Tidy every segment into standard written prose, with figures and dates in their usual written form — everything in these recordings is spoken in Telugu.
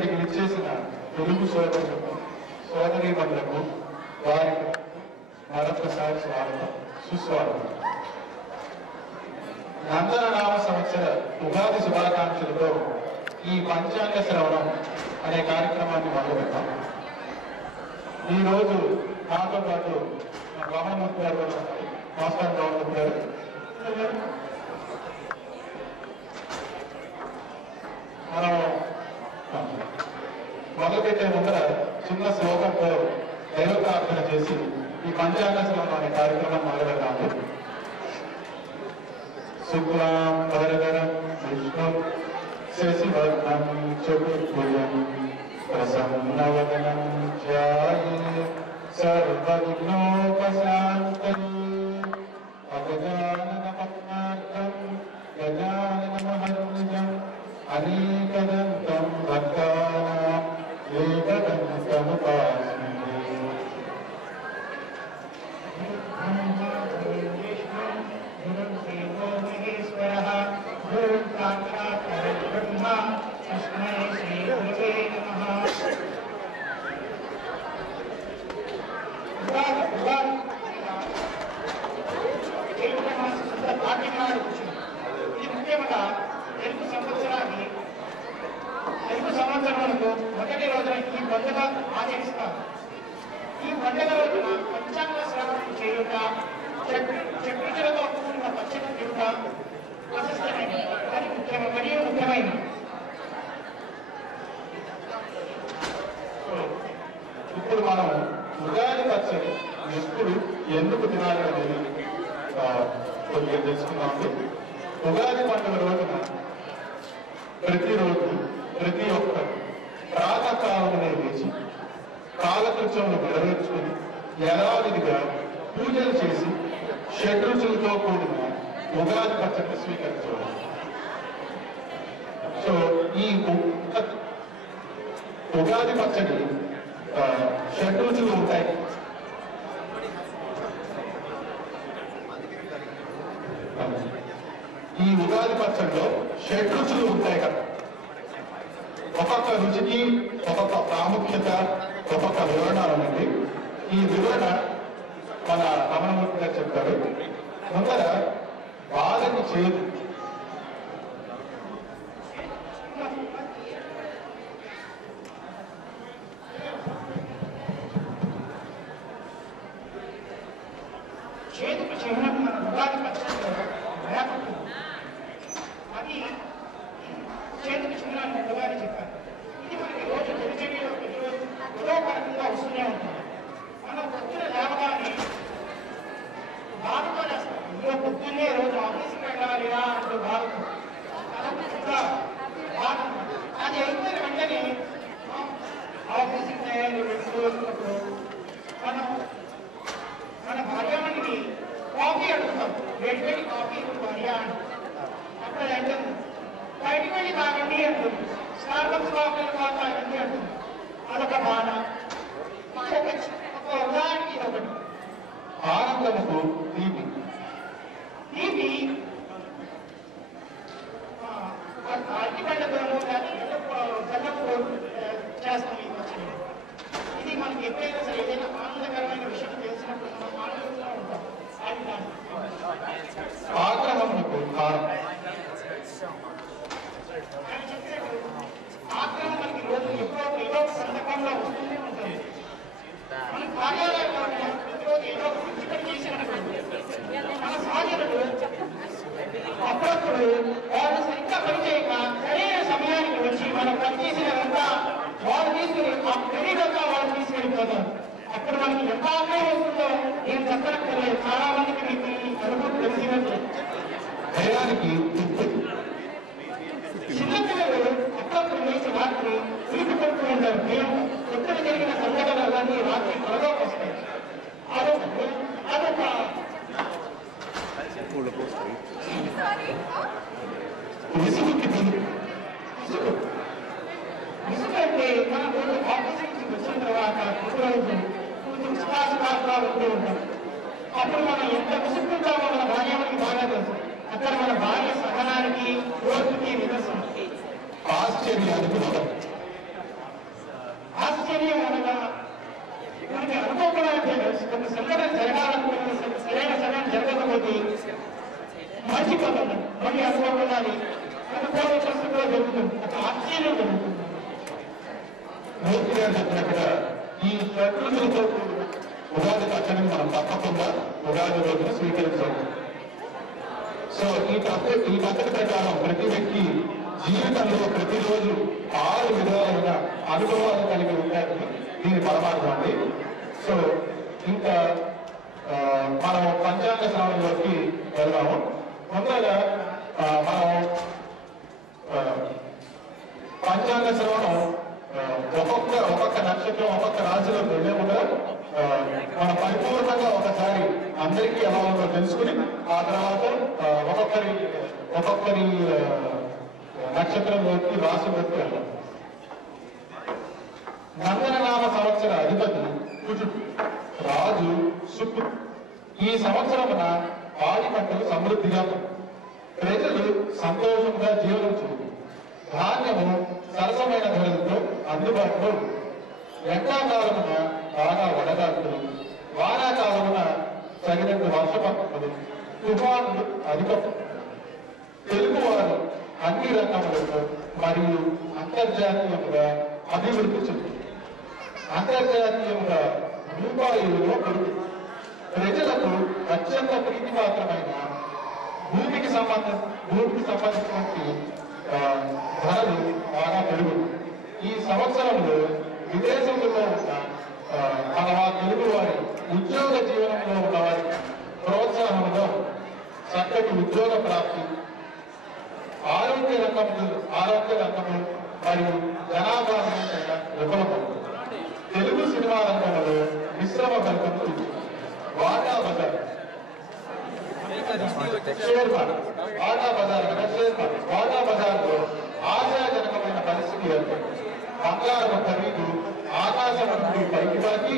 ఇక్కడికి విచ్చేసిన తెలుగు సోదరీమణులకు వారికి మరొకసారి స్వాగతం సుస్వాగతం. నందననామ సంవత్సర ఉగాది శుభాకాంక్షలతో ఈ పంచాంగ శ్రవణం అనే కార్యక్రమాన్ని మొదలుపెట్టాం. ఈరోజు నాతో పాటు గవర్నమెంట్ గారు మాస్టర్ గవర్నమెంట్ గారు మనం మొదలుపెట్టే ముందర చిన్న శ్లోకంతో దైవ ప్రార్థన చేసి ఈ పంచాంగ శ్రవణం అనే కార్యక్రమం మొదలుపెట్టాము. శుక్లాం వరదరం విష్ణుం శశివర్ణం చతుర్భుజం ప్రసన్నవదనం ధ్యాయేత్ సర్వవిఘ్నోపశాంతయే. అగజానన పద్మార్కం గజాననమహర్నిజం అనేకదంతం భక్తానాం ఏకదంతముపాస్మహే. తెలుగు సంవత్సరాలకు మొదటి రోజున ఈ పండుగ ఆచరిస్తారు. ఈ పండుగ రోజున పంచాంగ శ్రవణం చేయుట, చక్రుచులతో కూడిన పచ్చడి తిరుట ప్రశస్తమైనది మరియు ముఖ్యమైనది. ఇప్పుడు మనం ఉగాది పచ్చడి ఎప్పుడు ఎందుకు తినాలి అనేది కొద్దిగా తెలుసుకున్నాము. ఉగాది పండుగ రోజున ప్రతిరోజు ప్రతి ఒక్కరు ప్రాతకాలమునే లేచి కాలకృత్యములు నెరవేర్చుకుని యథావిధిగా పూజలు చేసి షడ్రుచులతో కూడిన ఉగాది పచ్చడిని స్వీకరించవచ్చు. సో ఈ ఉగాది పచ్చడి షడ్రుచులు ఉంటాయి. ఈ ఉగాది పచ్చడిలో షడ్రుచులు ఉంటాయి కదా. ఒక్కొక్క రుచికి ఒక్కొక్క ప్రాముఖ్యత, ఒక్కొక్క వివరణలు ఉన్నాయి. ఈ వివరణ మన రమణమూర్తి గారు చెప్తారు. ముందర బాధకు చేదు, చేతుకు చిహ్నం మన ఉగాది పచ్చడిలో వేపకు, అది చేతుకు చిహ్నాన్ని ఉగాది చెప్పారు. ఇది మనకి రోజు దినచర్యలో ఏదో రకంగా వస్తూనే ఉంటుంది. మనం పొద్దున లేవగానే బాధతో చేస్తాం. ఇదో పొద్దున్నే రోజు ఆఫీస్కి వెళ్ళాలిరా అంటూ బాధతో అది అయిపోయిన వెంటనే ఆఫీస్కి తయారు వెళ్ళినప్పుడు మన భార్యమణిని కాఫీ అడుగుతాం. వేడి కాఫీ భార్య అని అప్పుడు అంటుంది, బయటికి వెళ్ళి తాగండి అంటుంది. స్టార్బక్స్ కాఫీలు తాగండి అంటుంది. అదొక బాధ. ఒక ఉదాహరణకి ఒకటి ఆనందముకు తీపి. తీపి అరటి పండుగను కానీ బెల్లపు చేస్తాం. ఈ పచ్చడి ఇది మనకి ఎప్పుడైనా సరే ఏదైనా ఆనందకరమైన విషయం తెలిసినప్పుడు మనం ఆనందంగా ఉంటాం. ఆగ్రహమునకు కారం. ఆయన చెప్పినట్టు ఆగ్రహం మనకి రోజు ఏదో సందర్భంలో వస్తూనే ఉంటుంది. మన కార్యాలయంలో ప్రతిరోజు ఏదో మంచి పని చేసినప్పుడు మన సహచరులు అప్పుడప్పుడు వాళ్ళు సరిగ్గా పని చేయక సరైన సమయానికి వచ్చి మనం పనిచేసినంతా వాళ్ళు తీసుకుని ఆ క్రెడిట్ అంతా వాళ్ళు తీసుకెళ్ళిపోతారు. అప్పుడు మనకి ఎంత ఆగ్రహం వస్తుందో నేను చెప్పనక్కర్లేదు. చాలా మందికి మీకు ఈ అనుభవం తెలిసినట్టు. భయానికి చిన్నపిల్లలు అప్పుడప్పుడు లేచి రాత్రి తీపి కొడుతూ ఉంటారు. మేము ఎప్పుడు జరిగిన సంఘటనలన్నీ రాత్రి త్వరలోకి వస్తాయి. అదొక విసుగుకి విసుగంటే మన రోజు ఆఫీస్ నుంచి వచ్చిన తర్వాత రోజు కొంచెం సుఖాసుఖాలుగా ఉంటూ ఉంటాం. అప్పుడు మనం ఎంత విసుకుంటామో మన భార్యకి బాగా తెలుసు. అక్కడ మన భార్య సహనానికి ఓర్పుకి నిదర్శనం. ఆశ్చర్యానికి మొదలు. ఉండాలి. అది పూర్వ పరిస్థితిలో జరుగుతుంది, ఒక ఆశ్చర్యం జరుగుతుంది. మూర్తి గారు చెప్పినట్టుగా ఈ ప్రకృతితో ఉగాది పచ్చడిని మనం తప్పకుండా ఉగాది రోజున స్వీకరించాలి. సో ఈ పద్ధతి ప్రకారం ప్రతి వ్యక్తి జీవితంలో ప్రతిరోజు 6 విధాలైన అనుభవాలు కలిగి ఉంటాయని దీని పరమార్థం అండి. సో ఇంకా మనం పంచాంగ శ్రవణంలోకి వెళ్దాము. ముందుగా మనం పంచాంగ శ్రవణం ఒక్కొక్క నక్షత్రం ఒక్కొక్క రాశిలో వెళ్ళే ముందర మనం పరిపూర్ణంగా ఒకసారి అందరికీ ఎలా ఉందో తెలుసుకుని ఆ తర్వాత ఒక్కొక్కరి నక్షత్రంలోకి రాశిలోకి వెళ్దాం. నందననామ సంవత్సర అధిపతి కుజుడు, రాజు శుక్రుడు. ఈ సంవత్సరమున పాడి పంటలు సమృద్ధిగా ప్రజలు సంతోషంగా జీవనం ధాన్యము సరసమైన ధరలతో అందుబాటులో ఎండాకాలమున బాగా వడగాడులు, వానాకాలమున తగినంత వర్షపాతాలు, తుఫానులు అధికం. తెలుగువారు అన్ని రంగములలో మరియు అంతర్జాతీయంగా అభివృద్ధి చెందుతుంది. అంతర్జాతీయంగా రూపాయలలో పెరుగుతుంది. ప్రజలకు అత్యంత ప్రీతిపాత్రమైన భూమికి సంబంధించినటువంటి ధరలు బాగా పెరుగుతుంది. ఈ సంవత్సరంలో విదేశంలో ఉన్న మన తెలుగు వారి ఉద్యోగ జీవనంలో ఉన్న వారికి ప్రోత్సాహంలో చక్కటి ఉద్యోగ ప్రాప్తి, ఆరోగ్య రంగము మరియు జనాభా విఫలమవుతుంది. తెలుగు సినిమా రంగంలో మిశ్రమ ఫలితం వాటా బజార్ వాటా బజార్లో ఆశాజనకమైన పరిస్థితి ఏర్పడింది. బంగారం ఖరీదు ఆకాశం నుండి పైకి బాకి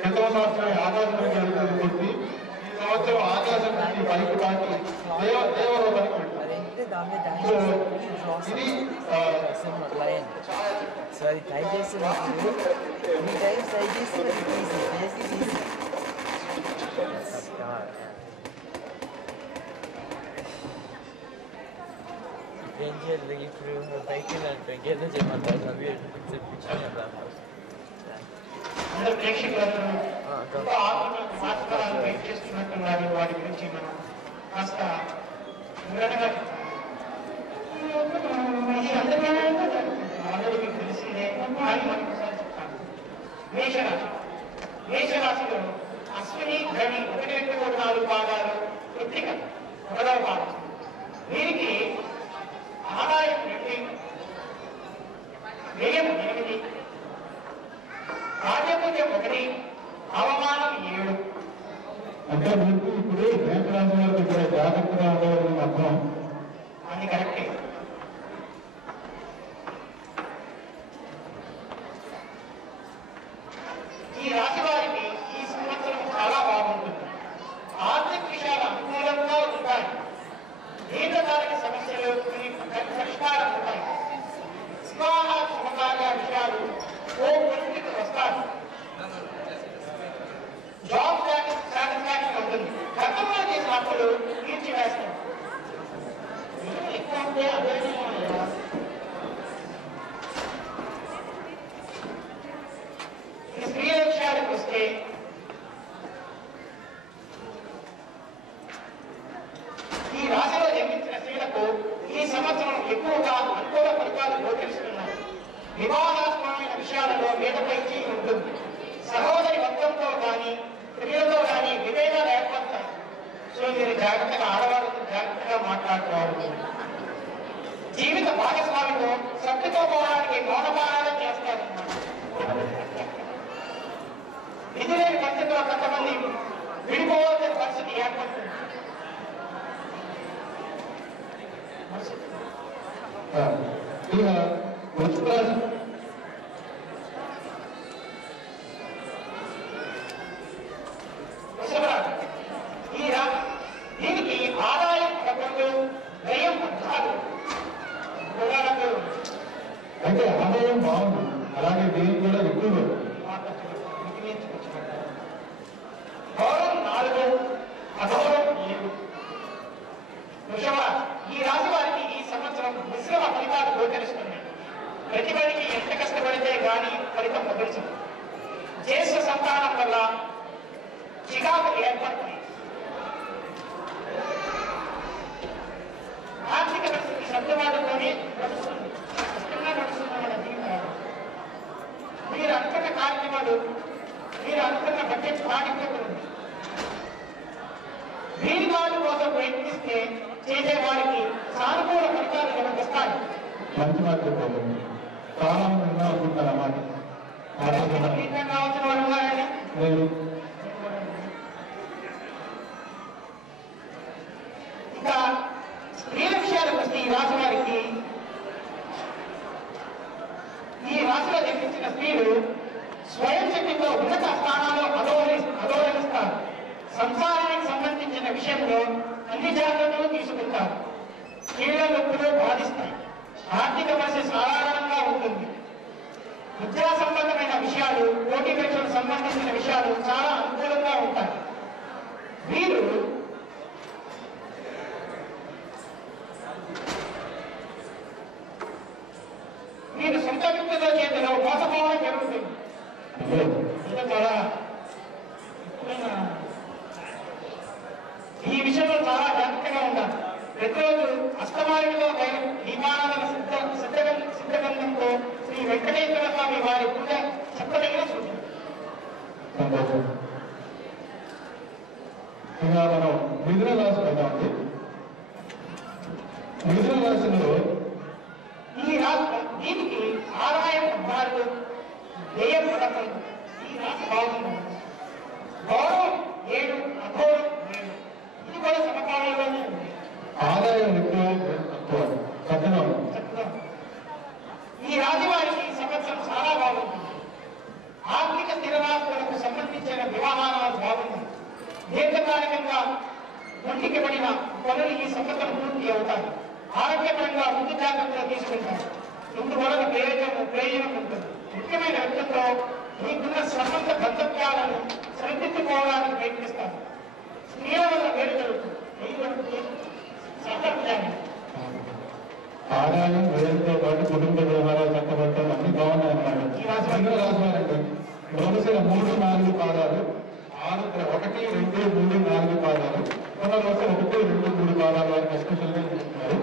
క్రితం సంవత్సరం ఆకాశం నుండి జరుగుతుంది. ఈ సంవత్సరం ఆకాశం నుండి పైకి బాకి దేవలోకానికి వెళ్తుంది. ఇది Angel ఇప్పుడు బైకిల్ అంటే గేదె చేయమంటారు. అవి అందరు ప్రేక్షకులందరూ ఎంతో ఆత్మీయ మాస్కరాలు వెయిట్ చేస్తున్నట్టున్నారు. వాటి గురించి మనం కాస్త వివరణగా ఇది అందరికీ మీకు తెలిసిందే, కానీ మనం ఒకసారి చెప్తాను. మేషరాశిలో అశ్విని ధని 1-2-3-4 పాదాలు, కృత్తిక 1వ పాదం. వీరికి ఆదాయం 2, వ్యయం 8, రాజపుణ్యం 1, అవమానం 7. అంటే మీకు ఇప్పుడు మేషరాశి వారికి ఇక్కడ జాగ్రత్తగా ఉండాలని అర్థం. అది కరెక్టే. ఈ రాశి వారికి ఈ సంవత్సరం చాలా బాగుంటుంది. ఆర్థిక విషయాలు అనుకూలంగా ఉంటాయి. దీర్ఘకాలిక సమస్యలు పరిష్కారం ఉంటాయి. వివాహ శుభకార్య విషయాలు కొద్దికి వస్తాయి. జాబ్ సాటిస్ఫాక్షన్ ఉంటుంది. గతంలో చేసిన అప్పులు తీర్చివేస్తాం. ఎక్కువ ఉంటే అదే స్త్రీల విషయాలకు వస్తే ఈ రాశిలో జన్మించిన స్త్రీలకు ఈ సంవత్సరం ఎక్కువగా అనుకూల ఫలితాలు గోచరిస్తున్నాయి. వివాహాత్మకమైన విషయాలలో మీదపై చేయి ఉంటుంది. సహోదరి వర్గంతో కానీ స్త్రీలతో కానీ విభేదాలు ఏర్పడతాయి. సో మీరు జాగ్రత్తగా ఆడవాళ్ళతో జాగ్రత్తగా మాట్లాడుకోవాలి. జీవిత భాగస్వామితో సర్దుకోవడానికి మౌనపారాయణ చేస్తారు. విధి లేని పరిస్థితుల్లో కొంతమంది విడిపోవాల్సిన పరిస్థితి ఏర్పడుతుంది. ఇక వృషభ రాశి దీనికి ఆదాయం 11, వ్యయం 14. అంటే ఆదాయం బాగుంది, అలాగే వ్యయం కూడా ఎక్కువ. గౌరవం 4, అగౌరవం 7. వృషభ ఈ రాశి వారి తీర్చదు. జ్యేష్ఠ సంతానం వల్ల చికాకులు ఏర్పడతాయి. ఆర్థిక పరిస్థితి సర్దుబాటులోనే నడుస్తుంది. కష్టంగా నడుస్తున్న మన జీవితాలు. మీరు అనుకున్న కార్యక్రమాలు, మీరు అనుకున్న బడ్జెట్ పాటిపోతుంది. వీరివాళ్ళ కోసం ప్రయత్నిస్తే చేసే వారికి సానుకూల ఫలితాలు కనిపిస్తాయి. మంచి మాట చెప్పారు. చాలా మంది అనుకుంటారు అన్నమాట. కావాల్సిన వారు ఉన్నారని నేను ఇక స్త్రీల విషయాలకు వస్తే ఈ రాశి వారికి, ఈ రాశిలో జన్మించిన స్త్రీలు స్వయం శక్తితో ఉన్నత స్థానాల్లో అధోరణిస్తారు. సంసారానికి సంబంధించిన విషయంలో అన్ని జాగ్రత్తలు తీసుకుంటారు. స్త్రీల నొప్పులు బాధిస్తాయి. ఆర్థిక పరిస్థితి సాధారణంగా ఉంటుంది. విద్యా సంబంధమైన విషయాలు, పోటీ పరీక్షలకు సంబంధించిన విషయాలు చాలా అనుకూలంగా ఉంటాయి. వీరు సొంత వ్యక్తుల చేతిలో మోసపోవడం జరుగుతుంది. చాలా ఈ విషయంలో చాలా జాగ్రత్తగా ఉండాలి. ప్రతిరోజు అష్టమాయిలో దీపారాధన సిద్ధగంధంతో శ్రీ వెంకటేశ్వర స్వామి వారి పూజ చెప్పదగిన సూచన. సంతోషం. ఇక మనం మిథున రాశి పెద్దామండి. మిథున రాశిలో ఈ రాశి దీనికి ఆదాయం 14, వ్యయం 11. ఈ రాశి బాగుంది. గౌరవం 7, అఘోరం 7. ఇది కూడా సమకాలంలోనే ఉంది. ఆదాయం ఎక్కువ తక్కువ చక్కగా ఉంది. ఈ రాశి వారికి సంవత్సరం చాలా బాగుంటుంది. ఆర్థిక స్థిరవాస్తులకు సంబంధించిన వ్యవహారాలు బాగుంది. దీర్ఘకాలికంగా ఒంటికి పడిన పనులు ఈ సంవత్సరం పూర్తి అవుతాయి. ఆరోగ్యపరంగా ముందు జాగ్రత్తలు తీసుకుంటారు. ఇందువలన ప్రయోజనం ఉంటుంది. ముఖ్యమైన వ్యక్తులతో మీకున్న సంబంధ గంతవ్యాలను సరిదిద్దుకోవడానికి ప్రయత్నిస్తారు. స్త్రీల వల్ల వేరు జరుగుతుంది. ఆదాయం వ్యయంతో పాటు కుటుంబ వ్యవహారాలు చక్కబడతాం అన్ని బాగున్నాయి అన్నమాట. మిథున రాశి వారండి వరుసగా 3, 4 పాదాలు, 1, 2, 3, 4 పాదాలు, కొందరు వరుస 1, 2, 3 పాదాలు వారికి ఎస్పెషల్ గా చెప్తున్నారు.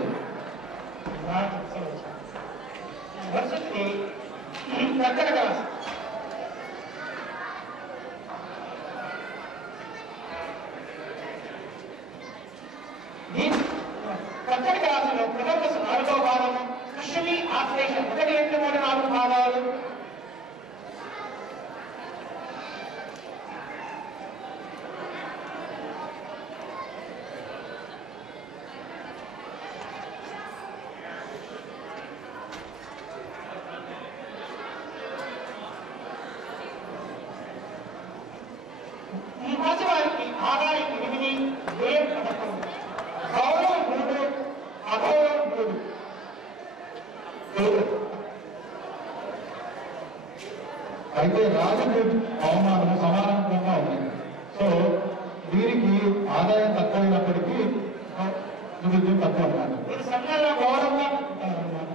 వరుసకి కర్కటక రాశి. కర్కటక రాశిలో పునర్వసు 4వ పాదము, పుష్యమి, ఆశ్లేష 1, 2, 3, 4 పాదాలు. ఈ రాశి వారికి ఆదాయం 8, వ్యయం 11, గౌరవం 3, అగౌరవం 3. అయితే రాజుకు అవమానం సమానంగా ఉంది. సో వీరికి ఆదాయం తక్కువైనప్పటికీ దుర్విజయం తక్కువ అన్నమాట. మీరు సంఘంలో గౌరవంగా ఉంటారన్నమాట.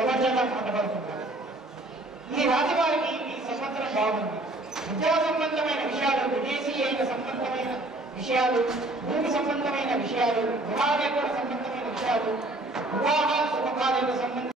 ఎవరిచేత మాట్లాడుతుంటారు. ఈ రాశి వారికి ఈ సంవత్సరం బాగుంది. విద్యా సంబంధమైన విషయాలు, విదేశీయ సంబంధమైన విషయాలు, భూమి సంబంధమైన విషయాలు, వివాహేతర సంబంధమైన విషయాలు, వివాహ శుభకార్యాలకు సంబంధించిన